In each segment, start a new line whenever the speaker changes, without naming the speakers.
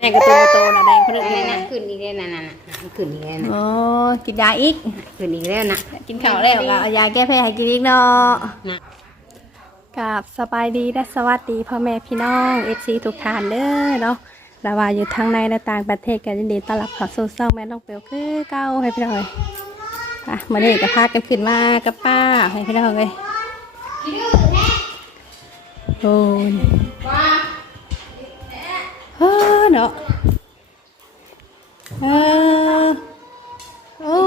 แดงกระตูกระโตนะแดงคนอื่น
นั่น
นะ
น่ะขึ้นอีกแล้วนั่นน่ะน่ะขึ้นอีกแล้วน่ะ
โอ้กินยาอีก
ขึ้นอีกแล้วน่ะ
กินข้าวแล้วก็เอายาแก้แพ้ให้กินอีกเนาะ
น่ะ
กับสบายดีและสวัสดีพ่อแม่พี่น้องเอฟซีทุกท่านเด้อเนาะแล้วว่าอยู่ทั้งในและต่างประเทศกันยินดีต้อนรับเข้าสู่ช่องแม่น้องเปียวคือเก้าให้พี่น้องเลยค่ะมาเด็กกับพากันขึ้นมากับป้าให้พี่น้องเลยโอ้ย เฮ้อเนาะเออโอ้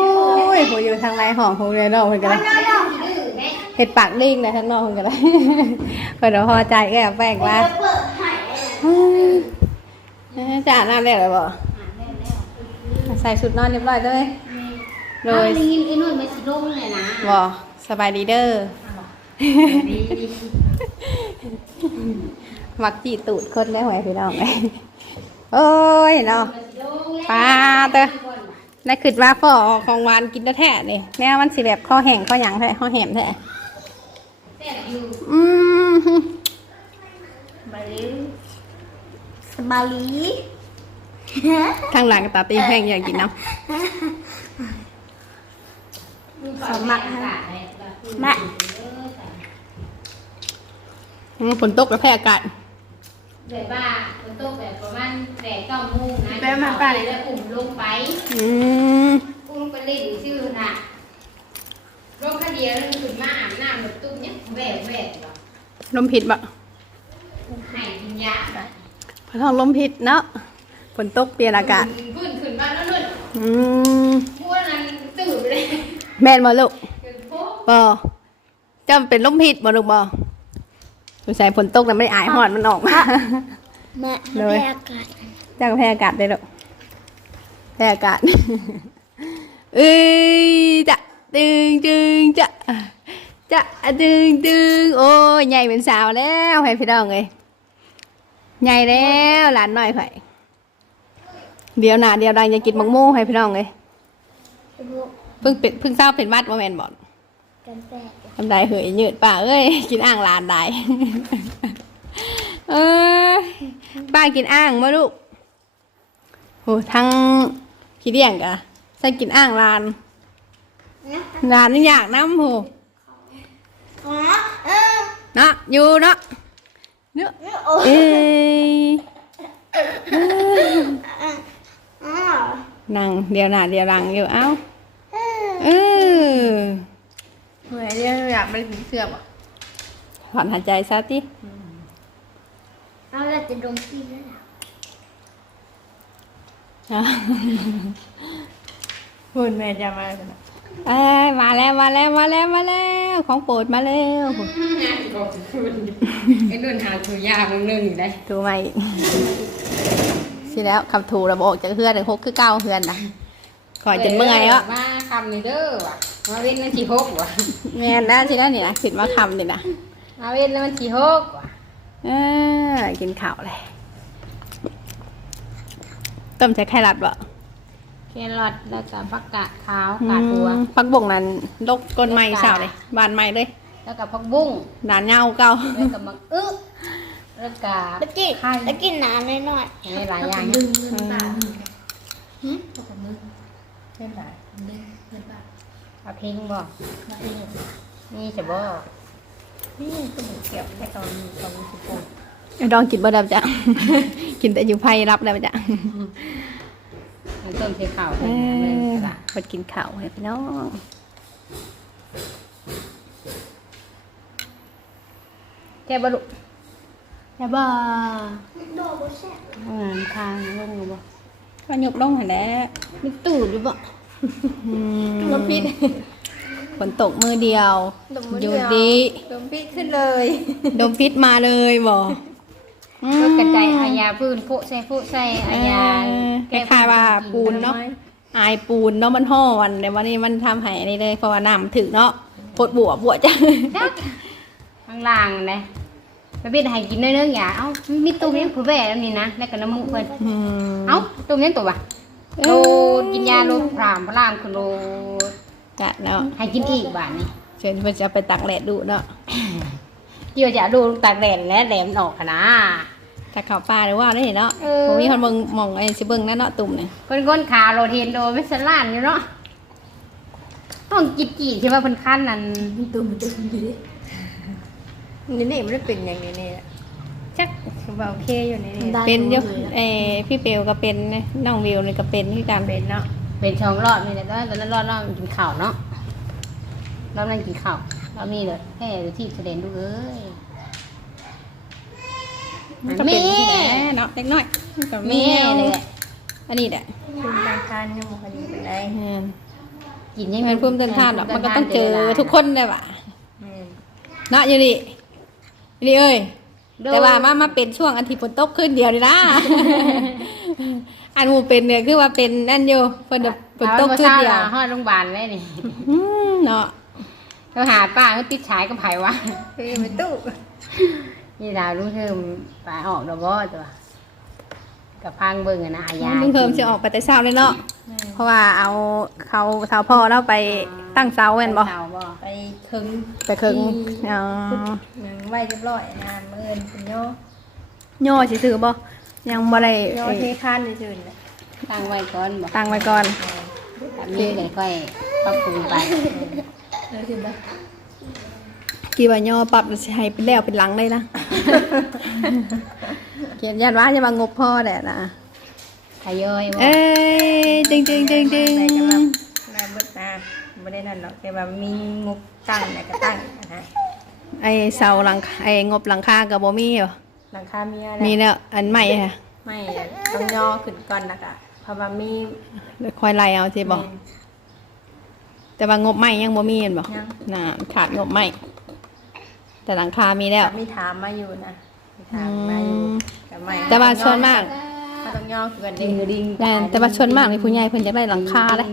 ยผมอยู่ทางไรห้องผมเลยเนาะเหมือนกันเลยเห็ดปากดิ้งนะทั้งนอกคนกันเลยเปิดพอใจก็แป้งว่าจ่าน้ำได้เลยบ่ใส่ชุดนอนเรียบร้อยเลยโด
โด
ย
ยได้ยินไอ้นู่นมันสิลงเลยนะ
บ่สบายดีเด้อมักจีตูดคนได้หวยพี่น้องเลย โอ้ยเนาะปลาเตอได้ขึ้นมาพ่อของหวานกินแท้ๆนี่แม่มันสิแบบข้อแห้งข้อหยังแท้ข้อแหมแท้
แซ่บอยู่
อืม
บาลีสบาลี
ทางหลังกับตาตีแพงอยากกินน้
สมัครมาำ
อืมฝนตกแล้วแพ้อากาศ
แบบว่าฝนตกแบบประมาณแปดเก้าโมงนะแล้วอุ่มลงไป
อืม
อุ้มไปเล่นชื่อน่ะลงคดีแล้วขึ้นมาอาบน้ำแบบตุ้มเนี่ยแหวกแหวกว่ะ
ลมพิษบะ
ให้กินยาแบบ
พอท้องลมพิษเนาะฝนตกเปลี่ยนอากาศ
ขึ้นขึ้นมาแล้วนู่น
อืม
พวกนั้นตื่นเลย
แม่นบ่ลูก
เกินโป๊ะ
บ่จำเป็นลมพิษบ่ลูกบ่ สงสัยฝนตกแล้วไม่อายหอดมันออกมา
แม่
เลย
แพ้อากาศ
จ้าก็แพ้อากาศได้ลูกแพ้อากาศเอ้ยจะตึงตึงจะจะตึงตึงโอ้ยใหญ่เป็นสาวแล้วให้พี่น้องเลยใหญ่แล้วหลานน้อยข่อยเดี๋ยวหนาเดี๋ยวดังจะกินมังโม่ให้พี่น้องเลย
ลูก
เพิ่งเป็นเพิ่งเศร้าเป็นวัดว่าแมนบอก
กันแตก
ทำได้เหยยืดป่าเอ้ยกินอ่างลานได้เออป้ากินอ่างมาลูกโหทั้งขี้เดียงกะใส่กินอ่างลานลานนี่อยากน้ำโห
อ๋อเนาะ
อยู่เนาะเนาะ
โอ้
เอ้ย
อ๋อ
นั่งเดียวหน้าเดียวหลังอยู่เอ้าเออ เฮ้ยเดี๋ยวอยากไปถึงเสื่อมอะถอนหายใจซะติ
เราจะดมพี่แล้วล่ะ
อะ
พูดแม่จะมากันนะ
เอ้ยมาแล้วมาแล้วมาแล้วมาแล้ว ของโปรดมาแล้ว
ไอ้นุ่นหาตัวยามึงนึ่งอยู่ได้
ถูกไหมสิแล้วคำถูกระบอกจากเฮือนถึงหกคือเก้าเฮือนนะขอยจนเมื่อยวะ
มาคำนี่เด้อว่ะ มาเว้นมันกี่หกว่ะ
แม่นนะสิแล้วนี่นะคิดว่าคำนี่นะ
มาเว้นแล้วมันกี่หกว่ะ
เออกินข้าวเลยต้มใช้ไข่รัดบ่
แครอทแล้วก็ผักกาดขาวกาดหัว
อืมพักบงนั้นลกก้นไม้สาวเลยบานไม้เลย
แล้วก็ผักบุ้ง
ด่านเงาเก่า
แล้วก็มักอึแล้วก็
ตะกี้
ไข่
ตะกี้น้ำน้อย
นี่หลายอย่าง
ดึงเงินบาท
หืม
ตกกับมือเส้นไหนดึงเงินบาท
เอาเพลงบ่
มาเอง
นี่จะบ่
นี่ก็เหมือนเกี่ยวแค่ตอนตอนสิบหก
ดองกินบ่ได้จ้ะ กินแต่อยู่ไพ่รับได้จ้ะ
มันต้มใส่ข้าว
เอ
เป็น
อ
สละ
เปิดกินข้าวให้พี่น้อง
แค่บ่ลูก
อย่าบ่
ๆโดนบ่แซ่บ
อ่าคางลงอยู่บ่
ก็ยกลงหันแหล้ว
มันตูดอยู่บ่
ตัวพิษฝนตกมือเดียว
ดมมือ
อ
เดี
ยู่
ยว
ดี
ดมพี่ขึ้นเลย
ดมพิษมาเลยบ่
ก็กระจายอายาพื้นโพะใส่โพะใส่อายา
คล้ายๆว่าปูนเนาะอายปูนเนาะมันห่อวันแต่วันนี้มันทำให้อันนี้เลยเพราะว่าน้ำถึงเนาะปวดบัวบัวจ้ะ
ข้างล่างนะไปเบ็ดให้กินเนื้อๆอย่าเอ้ามีตุ้มยังผู้แว่แล้วนี่นะแล้วก็น้ำมูกเพิ่น
อืม
เอ้าตุ้มยังตัวบ่ะ
เอ
โล
อ
ดกินยาโลดพรามพระรามคือโลด
กะเนาะ
ให้กินอีกบาดนี้
เชิญเพื่อจะไปตักแดดดูเนาะ
เดี๋ยวจะดูตากแดดและแหลมนออกค่ะนะ
ถ้าเข้าป่าหรือว่าได้เนาะ
เออ
บ่มีคนเบิ่งหมองไอ้สิเบิ่งนั่นเนาะตุ่มเนี่ย
คนก้นขาโรเทนโดไม่สลานอยู่เนาะต้องกิดกี่ใช่ไหมเพิ่นคันนั่น
ตุ่มตุ่มดีนี่นี่ไม่ได้เป็นอย่างนี้นี่แหละ
จัก คือว่าโอเคอยู่นี่นี่
ได้
เป็นอยู่
หมดเลยอะ
เอ้พี่เปลก็เป็นนะน้องวิวนี่ก็เป็นคือกัน
เป็นเนาะ
เป็นช่องรอบนี่แหละตอนนั้นตอนนั้นรอบรอบมันกินข้าวเนาะรอบนั้นกินข้าวรอบนี้เลยแค่ที่แสดงดูเอ้ย
มันก็เป็นที่ไหนเนาะเล็กน้อยมันก็
แม่เลยแหละ
อันนี้แหละ
คุณการทานยังบ่ค่อยดีเป็นไร
อืม
กินยัง
มันพุ่มต้นทานหรอกมันก็ต้องเจอทุกคนได้ป่ะ
อืม
เนาะอยู่นี่อยู่นี่เอ้ย แต่ว่ามามาเป็นช่วงอาทิตย์ฝนตกขึ้นเดียวนี่นะ อันหมูเป็นเนี่ยคือว่าเป็นนั่นอยู่ฝนฝนตกขึ้นเดียว
ห้อยโรงพยาบาลเลยนี่
อืมเนาะ
เราหาป้าเขาติดฉายกับไผวะ
คือไปตู้
นี่ดาวลุงเทิมปลาออกดอกบ่ตัวกับพังเบิ่งอะนะอายา
ลุงเพิ่มจะออกไปแต่เช้าเลยเนาะเพราะว่าเอาเขาเสาพ่อแล้วไป ตั้งเสาแม่นบ่
เสาบ่
ไปคึง
ไปครึ่งอ๋อ
หนึ่งไว้เรียบร้อยงานมื้ออื่นคุณโย
ย่อสิซื้อบ่ยังบ่ได้
โยเทคานซื่อๆน่ะ
ตั้งไว้ก่อนบ่
ตั้งไว้ก่อน
แบบนี้เลยค่อยปรับปรุงไป
แล้วสิบ่
กี่ว่าย่อปรับแล้วสิให้เป็นแล้วเป็นหลังเลยนะ เขียนยันว่าจะมางบพ่อแหละนะ
ทยอยบ่
เอ้ยจึงจึงจึงจึง
นะบ่ได้นั่นหรอกแต่ว่ามีงบตั้งเนี่ยก็ตั้งนะฮะ
ไอเสาหลังคาไองบหลังคากับบ่มีเหรอ
หลังคามีอะไร
มีแล้วอันใหม่ค่ะ
ไม่ต้องย่อขึ้นก่อนนะคะเพราะว่ามี
เดี๋ยวค่อยไล่เอาสิบอกแต่ว่างบใหม่ยังบ่มีเห็นบ่
ยัง
น่ะขาดงบใหม่แต่หลังคามีแล้ว
มีถามมาอยู่นะมีถามมาอยู่
อืม
แต่ไม่
แต่ว่าส่วนมาก
ก็ต้องย่อขึ้น
ดิ
ดิ
งดิง
แต่แต่ว่าชนมากในผู้ใหญ่เพิ่นจะได้หลังคาเลย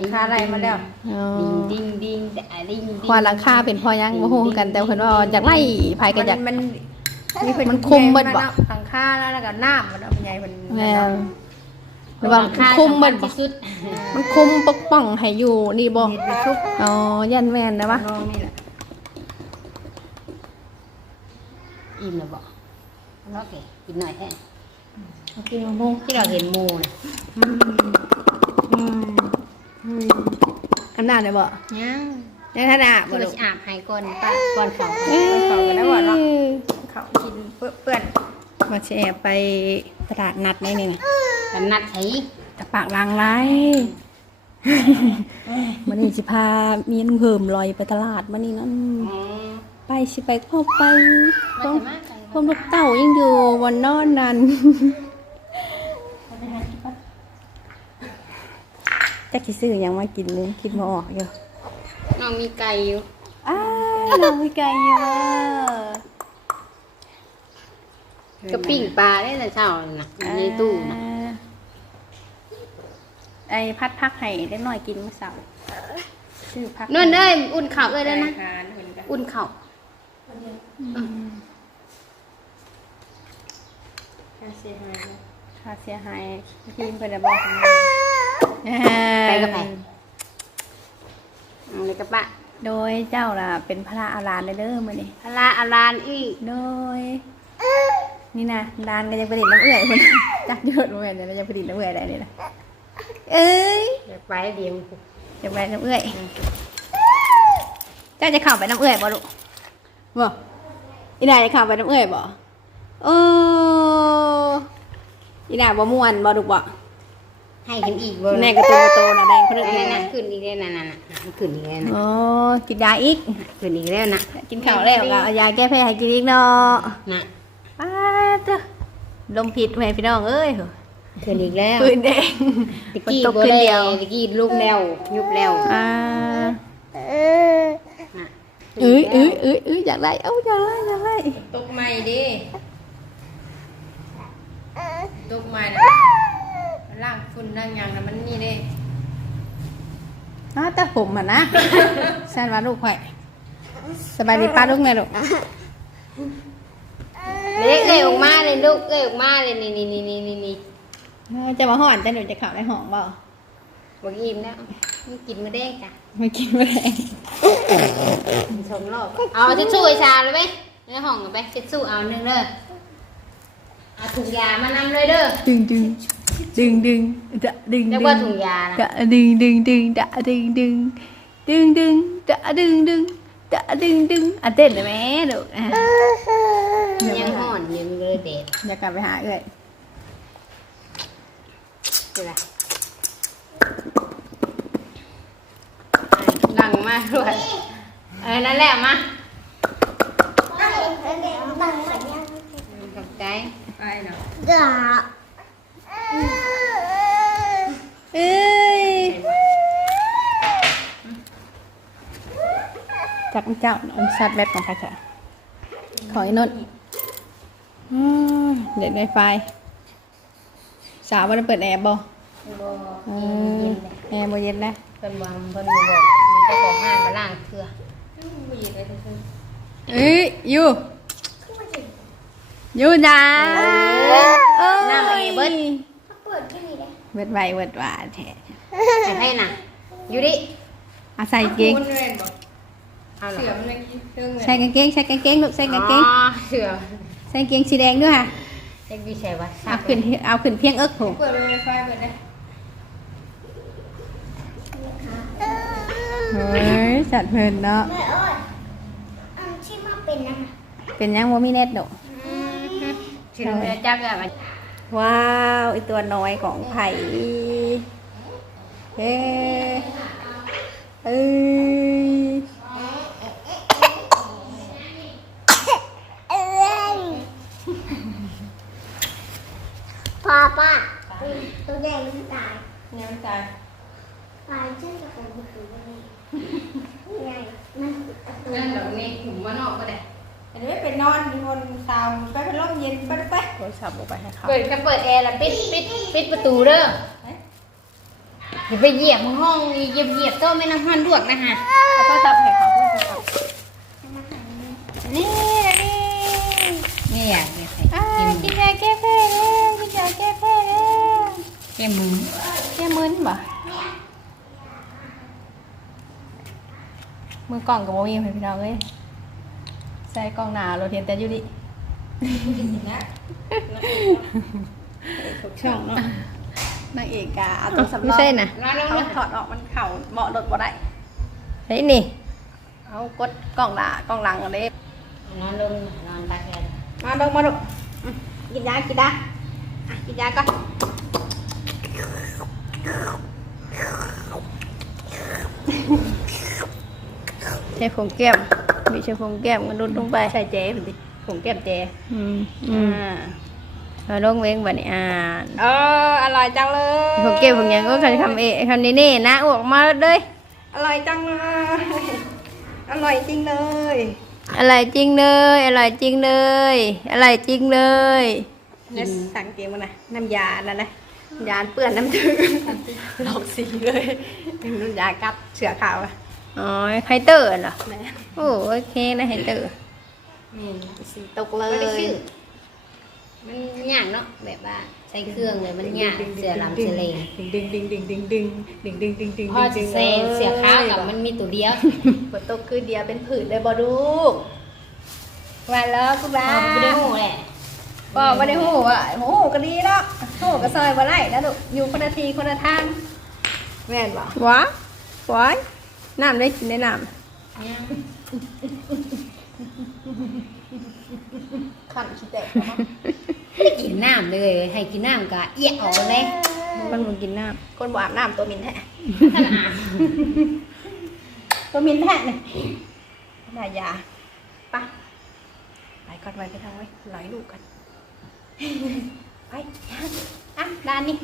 ดิงแต่
หลั
ดิ
ง
ง
คาอะไรมาแล้ว
อ๋อ
ดิงดิงแต่ดิงดิง
เพอหลังคาเป็นพอยังบ่ฮู้กันแต่เพิ่นว่าอยากไล่ภายก็อยาก
มันมีเพิ่
มันคุมเบิดบ่
หลังคาแล้วแล้วก็น้ำมันเอาเป็นไงมัน
แม่นหรือว่ามันคุมเบิดบ่
ที่สุด
มันคุมปกป้องให้อยู่นี่บ่
เห็ดไปชุบ
อ๋อยันแม่นนะวะ
องนี่แหละ
อิ่มแล้วบ่โอเคกินหน่อยแท้
โอเคมะม่วง
ที่เราเห็นหมูน่ะ
อั นนั้นได้บ่
ยัง
ยังท่านอาบ
ที่
บ่
เรา
ลูก
สิอาบให้ก่อนป้าก่อนเขา
เอ้ย
เขากันแล้วบ่เนาะ เขากินเปื้อน
มาแชร์ไปตลาดนัดนี่นี่นะ
กันนัดใช้
ตะปากลางไรมันนี่สิพาเมียนเพิ่มลอยไปตลาดมันนี่นั่น
อ๋อ
ไปสิไปเข้าไป
มา
พร้อ
แต่
ม
มาใส่
พร้อมลูกเต่ายังอยู่วันนอนนั่น จะคิดซื้อหยังมากินเลยคิดมาออกอยู่
น้องมีไก่อยู่
อ้าวน้องมีไก่เยอะ
ก็ปิ้งปลาได้แต่เช้าน่ะอยู่ในตู้น่ะ
ไอ้พัดพักให้เล็กน้อยกินเมื่อเช้าชื่อพัก
นวลเอ้ยอุ่นข้าวเอ้ย
ๆ
แล้วนะ
ทานเพิ่นก็
อุ่นข้าว
ค่าเสียหายนะ
ค่าเสียหายทีมเพิ่นได้บอก
ไปกับไปเอาเลยกับปะ
โดยเจ้าล่ะเป็นพระอาลานเด้อมื้อนี้
พลาอารานอีก
โดย นี่นะลานก็ยังประดิษฐ์น้ำเอื่อยเพิ่นจักยอดบ่แม่นเดี๋ยวยังประดิษฐ์น้ำเอื่อยได้นี่นะเอ้ย
เดี๋ยวไปเดี๋ยว
จะไปน้ำเอื่อยเจ้าจะเข้าไปน้ำเอื่อยบ่ลูกบ่อีนายจะเข้าไปน้ำเอื่อยบ่เอออีนายบ่ม่วนบ่ลูกบ่
ให้ขึ้นอีกเบอร์
แน่กระโตกระโตนะแดงคนอื่น
นั่น
นะ
น่ะขึ้นอีกแล้วนั่นน่ะน่ะขึ้นอีกแล้วน่ะ
โอ้กินยาอีก
ขึ้นอีกแล้วน่ะ
กินข้าวแล้วก็เอายาแก้แพ้ให้กินอีกเนาะ
น่ะ
ป้าเจ้าลมพิษแม่พี่น้องเอ้ย
ขึ้นอีกแล้ว
ปืนแดง
ตะกี้
มันตก
บ่
ขึ้น
ได้
เดียว
ตะกี้ลูกแล้วยุบแล้ว
อ่า
น่ะ
เอ้ยเอ้ยเอ้ยเอ้ยอยากได้เอ้าอยากได้อยากได้
ตกใหม่ดิตกใหม่นะ ล่างฝุ่นล่างหยางนะมันนี่เด้
อ้าวแต่ผมอะนะแซนว่าลูกข่อยสบายดีป้าลูกแม่ลูก
เล็กเอ้ยออกมาเลยลูกเอ้ยออกมาเลยนี่นี่นี่นี่นี่นี่
เอ้าจะมาห่อนจะหนูจะเข่าในห้องเปล่า
บอกอิ่มแล้วนี่กินมาได้จ้ะ
ไม่กินไม่ได้
สองรอบเอาเช็ดชู้ไอ้ชาเลยไหมในห้องเอาไปเช็ดชู้เอาหนึ่งเด้อเอาถุงยามานำเลยเด้อ
ดึงดึง ดึงดึงจะดึง
เรียก
ดึ
ว่างถุงยานะ
จะดึงดึงดึงจะดึงดึงดึงดึงจะดึงดึงจะดึงดึงอะเต้นเลยแม่ลูกอะ
ยังห่อนอยู่เลยเด็ด
อย่ากลับไปหาเอ้ย
คืออะไรหลังมาด้วยเออนั่นแหละมา
ไอ้เด็กบังหมดยัง
ขอบใจ
ไปเนาะ
ด่า
เอ้ยจักเจ้าอันชัดแบบของใครค่ะขอไอ้นนท์อืมเด็ดไวไฟ สาววันเปิดแอร์บ่
บ่
เออแอร์บ่เย็นแล้ว
เพิ่นวางเพิ่นบ่บอกมันจะบอกห้ามมาล้างเกลือ
เอ้ยอยู่อยู่นะเอ้ย
น้ำเอเบิด
ถ้าเปิดที่นี่ เลย
เบิดไวเบิดหวาแท้
ให้ให้น่ะอยู่ดิ
อาใส่เกง
มันเล่นบ่
เอาเหร
เสือ
อ
มันเลยกินเครื่องเลย
ใส่กางเกงใส่กางเกงลูกใส่กางเกง
อ๋อเสือ
ใส่กางเกงสีแดงด้วยค่ะ
เด็กวิชัยว่า
เอาขึ้นเอาขึ้นเพียงเอิกผม
เปิดไวไฟเปิดเลย
เฮ้ยจัดเพลินเนาะ
แม่เอ้ยอันที่มาเป็นนะคะ
เป็นยังว่ามีเน็ตดอก
ถึงจะจับอะมัน
ว้าวไอตัวน้อยของไผ่เฮ้เอ้ย
เอ้ยป้าป้าตัวแดงมันตาย
ยังไม่ตาย
ตายเช่นกับผมคือวันนี้ไงมันประตู
นั่นดอกนี่ถุงมานอกก็ได้
อันนี้เป็นนอนมีคนสาวไปเป็นลมเย็นไปไป
โทรศัพท์ออกไปให้เขา
เปิดก็เปิดแอร์แล้วปิดปิดปิดประตูเด้ออย่าไปเหยียบห้องเหยียบเหยียบโต๊ะไม่น้ำมันลวกนะฮะ
เอาโทรศัพท์ให้เขาโทรศัพท์
นี่นี่นี่อยากเนี่ยใส่
อ่า
กิ
กิ
น
นยาแก้แพ้แล้วกินยาแก้แพ้แล้ว
แค่มือ
แก้มึนบ่มือกล่องกับโมมีพี่น้องเอ้ย ใส่กล่องหนาเราเทียนแต่อยู่ดิ
นะ
ทุกช่องเนาะนางเอกอะเอาตัวสำรอง
ไม่ใช่นะ
เขาถอดออกมันเข่าเบาะรถบ่ได้
เฮ้ยนี่
เอากดกล่องหน้ากล่องหลังกันเลย
นอนลงนอนตักแดด
มาดูมาดูอืมกินยากินยาอะกินยาก่อนใช้ผงแก้ม มีใช้ผงแก้มกันดุดลงไปใส่เจ๊ผมดิผงแก้มเจ๊อืมอ่าเราลงเว้งบัดนี้อ่าน
เอออร่อยจังเลย
ผงแก้มผงหยังก็คันคำเอะคำนี้นี่นะออกมาเลย
อร่อยจังเลยอร่อยจริงเลย
อร่อยจริงเลยอร่อยจริงเลยอร่อยจริงเลย
แล้วสั่งเกมมานะน้ำยาแล้วนะน้ำยาเปื้อนน้ำถึงหลอกสีเลยน้ำยากัดเสือขาวอะ
อ๋อไฮเตอร์เหรอ
แม่
โอ้โอเคนะไฮเตอร์
นี่สีตกเล
ไม่ได้
ย
ชื่อมันยากเนาะแบบว่าใช้เครื่องเลยมันยากเสือลำเสือเลง
ดึงดึงดึงดึงดึงดึงดึงดึงดึงดึง
พอจะเซเสือขาวกับมันมีตัวเดียว
ฝนตกคือเดียวเป็นผืนเลยบอดูก
มาแล้วกูบ้า
เราไม่ได้หูแหละ
บอกมาในหูอะโอ้โหก็ดีแล้วหูก็ซอยมาไล่แล้วลูกอยู่คนละทีคนละทาง
แม่นบ่
หวะหวาย น้ำได้กินได้น้
ขันขี้แตก
ไม่ได้กินน้ำเลย ให้กินน้ำกะเอี้ยเอาเลยำ
มันมึงกินน้
คนบ่อาบน้ำตัวมินแท้
ท่านอ่านำ
ตัวมินแท้เลย
นายาปะไปก่อนไปไปทางไว้ไหลลูกกันไปย่าง
อะด้านนี้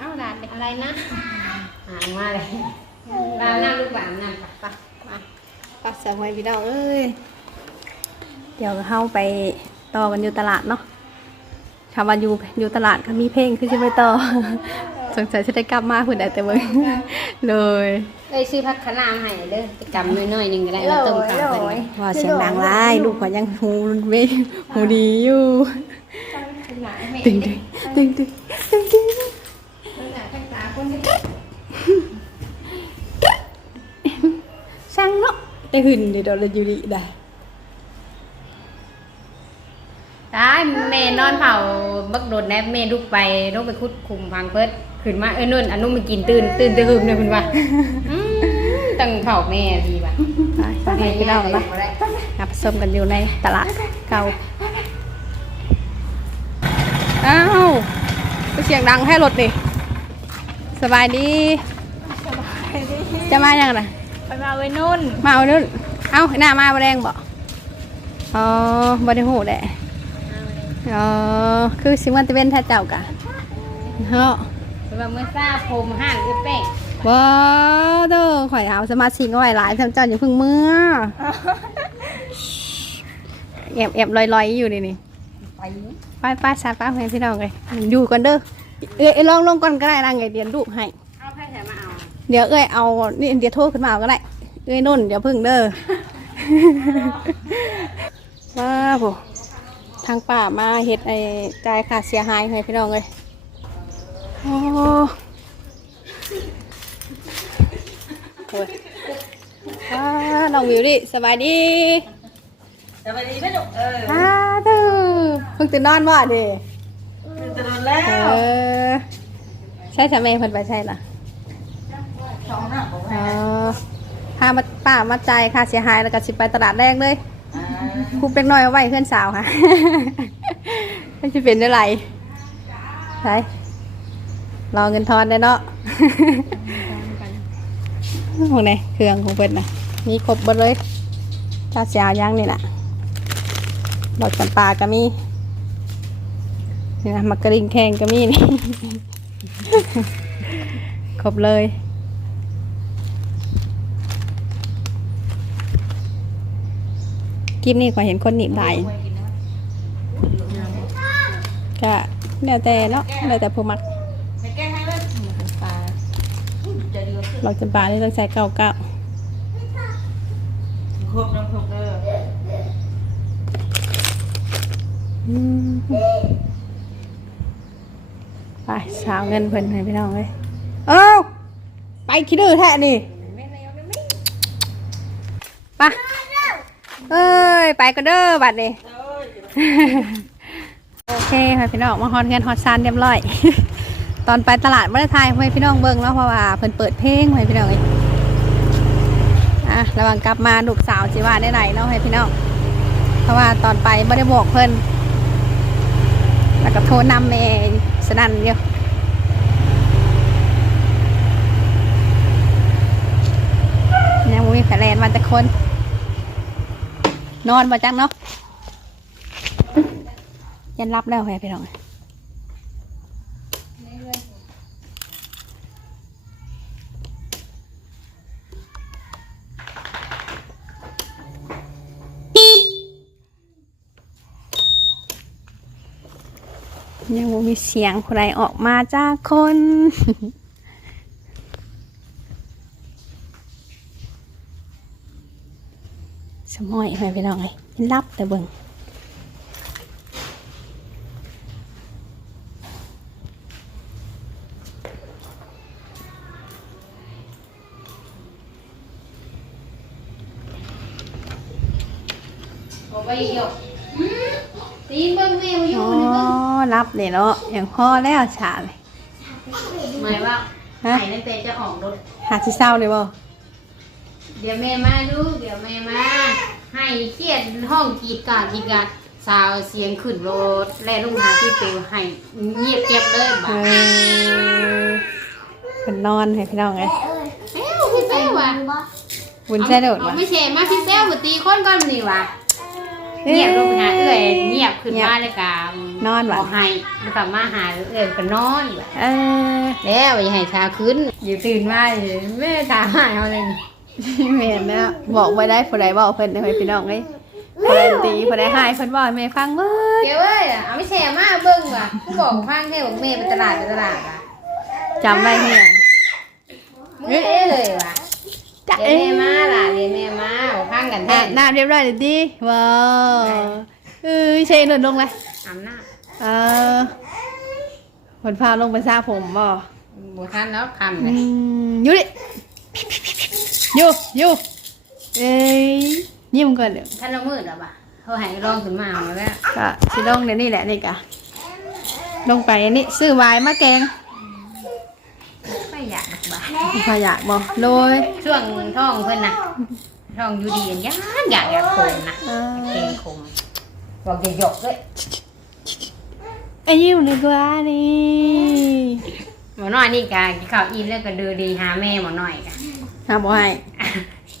เอาด้านนี้
อะไรนะอ่านมาเลย บางน้ำลูกบางน้ำ
ไปมาปักเสียงไว้พี่น้องเอ้ยเดี๋ยวเข้าไปต่อกันอยู่ตลาดเนาะคำว่านอยู่อยู่ตลาดก็มีเพลงคือจะไปต่อสงสัยจะได้กลับมาคุณแต่แต่เบิ่งเลย
เอ้ยซื้อผักคะน้ามให้เด้อจำน้อยๆหนึ่งก็ได้มาต้มข้าวเพิ่น
ว่าเสียงดังไรลูกก็ยังหูเวหูดีอยู่ตึงตึงตึงตึงตึงตึงสั่ง ไอหื่นเดี๋ยวเราอยู่ดีได้
ได้แม่นอนเผาบักโดดแนบเมลุกไปลงไปคุดคุมพังเพิดขึ้นมาเอ้ยนุ่นอันนุ่มมากินตื่นตื่นตื่นหึมเลยคุณว่าอืมตั้งเผาแม่ดีว่ะ
ไปไปพี่น้องนะงับส้มกันอยู่ในตลาดเก่าอ้าวไปเสียงดังให้รถดิสบายดี จะมายังไง
ไปมาไว้นุ่น
มาเอานู่นเอ้าหน้ามาบแดงบ่อ๋อบไดหูแหละอ๋อคือสิมันตะเวนท่าเจ้ากะเนาะ
สำหรับเมื่อทราบผมห่านคือแป้ง
ว้าวเด้อข่อยเอาสมาชิกเอาไว้หลายทำเจ้าอย่าเพึ่งเมื่อแอบแอบลอยๆอยู่นี่นี่
ไป
ไปไปชาป้าเพื่อนพี่น้องเลยอยู่ก่อนเด้อเอ้ยเอ้ยลองลงก่อนก็ได้นางไงเดียนลูกให้
เอาเดี๋
ยวเอ้ยเอานี่เดี๋ยวโทรขึ้นมาเอาก็ได้เอ้ยนุ่นเดี๋ยวพึ่งเด้อมาโหทางป่ามาเฮ็ดไอ้จ่ายค่าเสียหายให้พี่น้องเลยโอ้โอ้ยว้าน้องวิวดิสบายดี
สวัสดีแม่จุกเออ
อ้าเด้อเพิ่งตื่นนอนบ่เด้
จะโดนแล้ว
เออ ใช่สามีเพิ่นไปใช่ล่ะ
สองหน้าบอก
อ๋
ว่า
อพามาป้ามาจ่ายค่าเสียหายแล้วก็สิไปตลาดแรกเลย
อ่า
ครูเป็นน้อยเอาไว้เพื่อนสาวค่ะไม่จะเป็นอะไรใช่รอเงินทอนได้เนาะพวกนี้เครื่องของเพิ่นนะมีครบหมดเลยถ้าเสียยังนี่แหละดอกจำปาก็มีนี่นะมักกะริงแข่งก็มีนี่ ครบเลย คลิปนี้ขอเห็นคนหนีบไหลก็แล้วแต่เนาะแล้วแต่ผู้มัก
หลยปลาจะดีก
จำปาที่ต้องใช้เก้าเก้า
ครบน้ำครบเลย
ไปสาวเงินเพิ่นให้พี่น้องเลยเอ้าไปคิดดื้อแท้นี่ไป เอ้ย ไปก็เด้อบัดนี้โอเคค่ะพี่น้องมาฮอนเงินฮอตซานเรียบร้อย ตอนไปตลาดไม่ได้ทายให้พี่น้องเบิ่งแล้วเพราะว่าเพิ่นเปิดเพลงให้พี่น้องเลยอะระหว่างกลับมาลูกสาวสิว่าได้ไหนเนาะให้พี่น้องเพราะว่าตอนไปไม่ได้บอกเพิ่นแล้วก็โทรนำเมสนั่นเดียวยังบ่มีแผลแลนมาแต่คน นอนมาจังเนาะยันรับแล้วให้พี่น้องยังมีเสียงใครออกมาจ้าคน สมอยให้พี่น้องเลยยันรับแต่เบิ่ง
เอาไปอีกอะอืมตีนเบิ้งแมวอยู่
อ๋อ
นี่เบิ้ง
รับเนี่ยเนาะอย่างพ่อแล้วฉาเลย
หมายว่า
ฮะ
ไห้ตั้งแต่จะออกรถ
หาที่เศร้าเลยบ่
เดี๋ยวแม่มาดูเดี๋ยวแม่มาให้เครียดห้องกรีดกรารกรีดกรารสาวเสียงขึ้นรถแล่ลงหาที่เปลวให้เงียบเก็บเลย
เอ
บ่า
อเป็นนอนให้พี่น้องเลย
เอ้าพี่เป้ว่ะ
บุญใช่โดด
เอา
วะ
ไม่ใช่มาพี่เป้วตีคนก่อนนี่ว่ะเงียบลงไปหาเอื้อยเงียบขึ้นมาเลยกะ
นอน
บ
วะ
อกให้แล้วก็มาหาเอื้อยก็นอนว่ะ
เออ
แล้วอย่าให้ชาขึ้นอยู่ตื่นมาอยู่แม่ถามหายเอาเลย
แม่นแล้วบอกไว้ได้ผู้ใดบอกเพิ่นให้พี่น้องเลยผู้ใดตีผู้ใดหายเพิ่นบอกให้แม่ฟังเบิด
เดี๋ยวเอ้ยเอาไม่แช่มาเบิ่งว่ะกูบอกฟังแค่บอกแม่ไปตลาดไปตลาดอะ
จำได้เฮียง
มึงเอ้ยเลยว่ะ
จ๊ะ
เดี๋ยว
เอ้
แม่มาล่ะเดี๋ยวแม่มาบอกฟังกันแท้
อะหน้าเรียบร้อยเลยดิว้าวเอ้ยใช่หนุนลงเลย
อาบน้
เออผลพาลงไปซาผมบ่ำ
บ่ทันแล้วคำ
อื
เลย
มอยู่ดิ อยู่อยู่เอ้ยยิ้มก่อนเดี๋ยว
ท่านละมืดแล้วป่ะเขาให้ลองขึ้นมาเอาแล้ว
ก็สิลงเดี๋ยวนี้แหละนี่กะลงไปอันนี้ซื้อไวายมาแกง
ไม่อยากบ้า
พออยากบอกโดย
ช่วงท้องเพิ่นน่ะท้องอยู่ดีอันยากอยากอยากโคมนะ
เอ่อ
เก่งคมบอกอย่าหยกเลย
ไอ้ยิ้มเลยกว่านี่
หมอน้อยนี่กะกินข้าวอิ่มแล้วก็เดินดีหาแม่หมอน้อยกะ
หาบ่ให้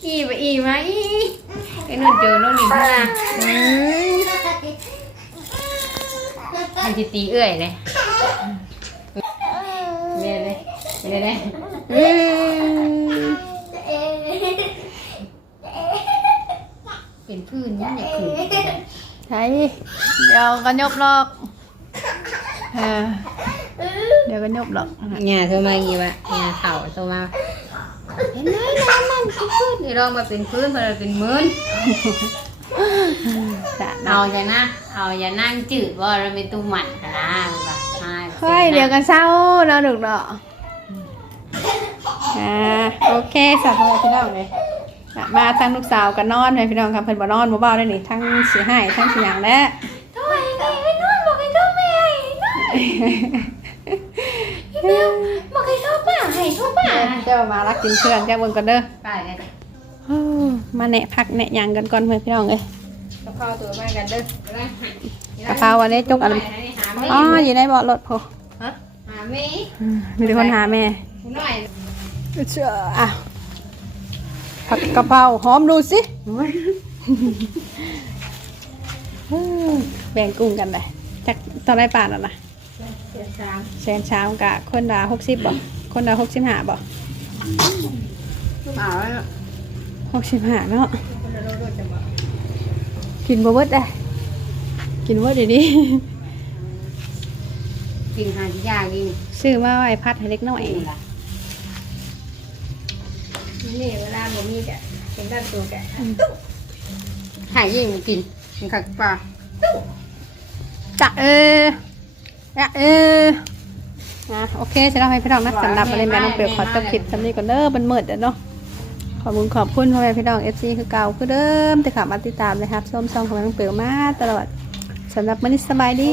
อีไปอีมาอีไอ้นุ่นเจอนุ่นนี่มา
เอ้ย
มันสิตีเอื้อยเลยเมียเลยเมียเลย
เอ้ย
เป็นพื้นนี่อยากขึ้น
ใช่เดี๋ยวก็ยบหรอกเออเดี๋ยวก็ยบหรอก
เนี่ยโทรมาอย่างงี้วะเนี่ยเถ่าโทรมา เห็นไหมน้ำมันเป็นพื้นนี่ลองมาเป็นพื้นเพอเป็นหมื่น
จ้ะ
เอา
เนาะ
อย่านะเอาอย่านั่งจืดว่าเราเป็นตุ้มหมันค่ะนะแบบใช่
เฮ้ยเดี๋ยวกันเศร้าเนาะดึกเนาะอ่าโอเคสับเลยพี่น้องเลยอะมาทั้งลูกสาวกันนอนให้พี่น้องครับเพิ่นบ่นอนบ่เบาได้นี่ทั้งสิให้ทั้งสิหยังแล้ว
ทำไมไอ้นุ่นบอกให้โทรแม่ไอ้นุ่นพี่เบลบอก ให้โทรป้าให้โทรป้า
เจ้ามารักกินเครื่องแจ้าเบิ่งกันเด้อ
ป้าเนี่ย
โอ้มาแนะพักแนะหยังกันก่อนเพื่อนพี่น้องเอ้ย
กะเพราตัวมากันเด้อกะ
เพราวันนี้จกอะไร
หาแม่
อ๋ออยู่ในเบาะรถพอ
หาแม่
อืมมีแต่คนหาแม่
หน่อย
เชื่ออะผัดกะเพราหอมดูสิอืมแบ่งกุ้งกันเลยจากตอนไรป่านอะนะ
เดี๋ยวช้าง
แสนเช้ากะคนละหกสิบบ่ คนละหกสิบห้าบ่
เอาแล้ว
หกสิบห้าเนาะกินบ่เบิดได้กินเบิดเดี๋ยวนี้
กินหาที่ยากกิน
ซื้อมาไว้พัดให้เล็กน้อย
เองล่ะ
นี่เวลาบ่มีแกะเป็นด้านตัวแกะ
หายยิ่งกินกินขักปลา
จะเออจะเออ นะโอเคจะเล่าให้พี่น้องนะสำหรับอะไรแม่น้องเปียวขอจบคลิปสำนี้ก่อนเด้อมันมืดเด้อเนาะขอบคุณขอบคุณพ่อแม่พี่น้องเอฟซีคือเก่าคือเดิมที่เขับมาติดตามนะครับส้มซองของแม่น้องเปียวมาตลอดสำหรับมื้อนี้สบายดี